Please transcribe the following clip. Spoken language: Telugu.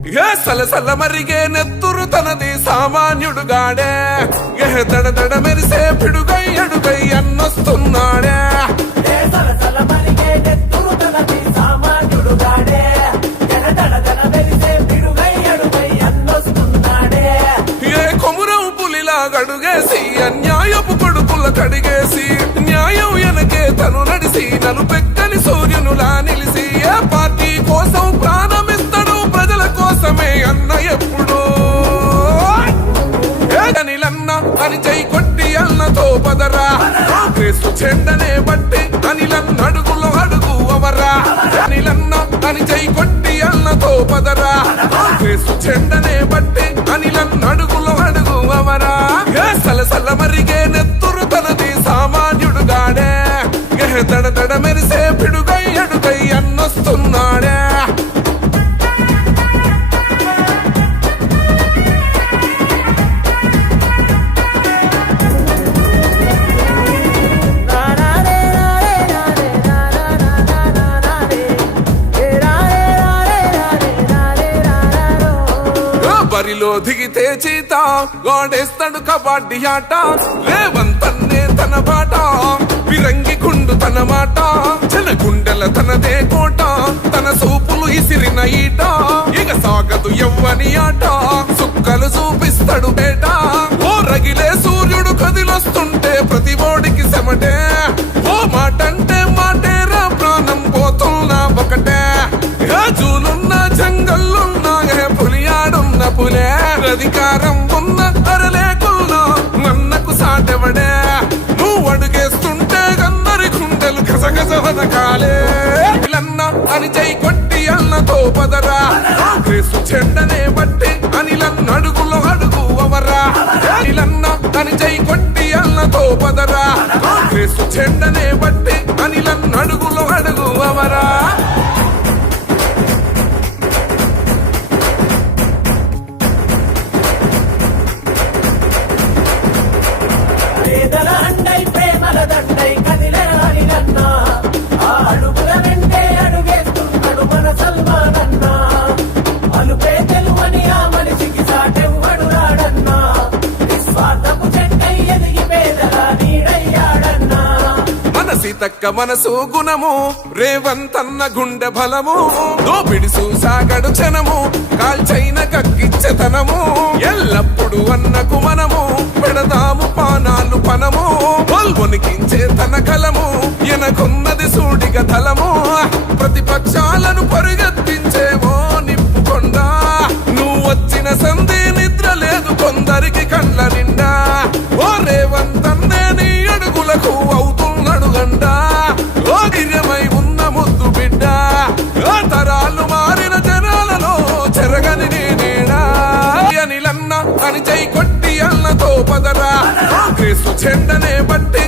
ఏ సలసల మరిగే నెత్తురు తనది సామాన్యుడుగాడే ఏ దడ మెరిసే పిడుగై అడుగై అన్నొస్తున్నాడే ఏ కొమురం పులిలా గడుగేసి అన్యాయపు కొడుకుల కడిగేసి న్యాయం వెనకే తను నడిసి నలు పెక్కని సూర్యునులా నిలిసి ఏ పార్టీ కోసం ప్రాణమిస్తాడు ప్రజల కోసమే అన్న ఎప్పుడు అనిలన్న అని చై కొట్టి అన్నతో పదరా క్రీస్తు చెండనే బట్టి అనిలన్న అడుగులో అడుగు అవరా అనిలన్న అని చై కొట్టి అన్నతో పదరా క్రీస్తు చెండనే బట్టి అనిలన్న అడుగులో అడుగు అవరా సలసల మరిగే నెత్తురు తనది సామాన్యుడుగాడే దడ మెరిసే పిడుగై అడుగై అన్నొస్తున్నాడే బరిలో దిగితే చీత గోడేస్తాడు కబడ్డీ ఆట రేవంతన్నే తన బాట విరంగి గుండు తన మాట జన గుండెల తనదే కోట తన సూపులు ఇసిరిన ఈట ఇక సాగదు ఎవ్వని ఆట సుక్కలు చూపిస్తాడు బేట ఓ రగిలే సూర్యుడు కదిలొస్తుంటే ప్రతి ఓడికి సెమటే ఓ మాటంటే మాటేరా ప్రాణం పోతున్నా ఒకటే జూలున్న జంగల్లున్నా పులియాడున్న పులే అధికారం ఉన్న అరలేకుల్లో నన్నకు సాటెవడే నువ్వు అడుగేస్తుంటే అందరి గుండెలు గసగస వదకాలే ఇలన్న అని చై కొట్టి అన్నతో పదరా క్రీస్తు చెండనే బట్టి అనిలన్న అడుగులో అడుగు అవరా అనిలన్న అని చై కొట్టి అన్నతో పదరా క్రీస్తు చెండనే బట్టి అనిలన్న అడుగులో అడుగు అవరా తక్క మనసు గుణము రేవంతన్న గుండె బలము దోపిడి చూసాగడు జనము కాల్చైన కక్కిచ్చతనము ఎల్లప్పుడు అన్నకు మనము పెడదాము పానాలు పనము వణికించే తన కలము ఎనకున్నది సూడిగ తలము ప్రతిపక్షాలను పరిగెత్తించేవో నిప్పుకొండా నువ్వు వచ్చిన సంధి నిద్ర లేదు కొందరికి కళ్ళ నిండా ఓ రేవంతన్నే నీ అడుగులకు అవుతున్నాడు గండా ఓ గిర్యమై ఉన్న ముద్దు బిడ్డ తరాలు మారిన జనాలలో చెరగని నేనేడా అనిలన్న అని చై కొట్టి అన్నతో పదరా క్రీస్తు చెండనే బట్టి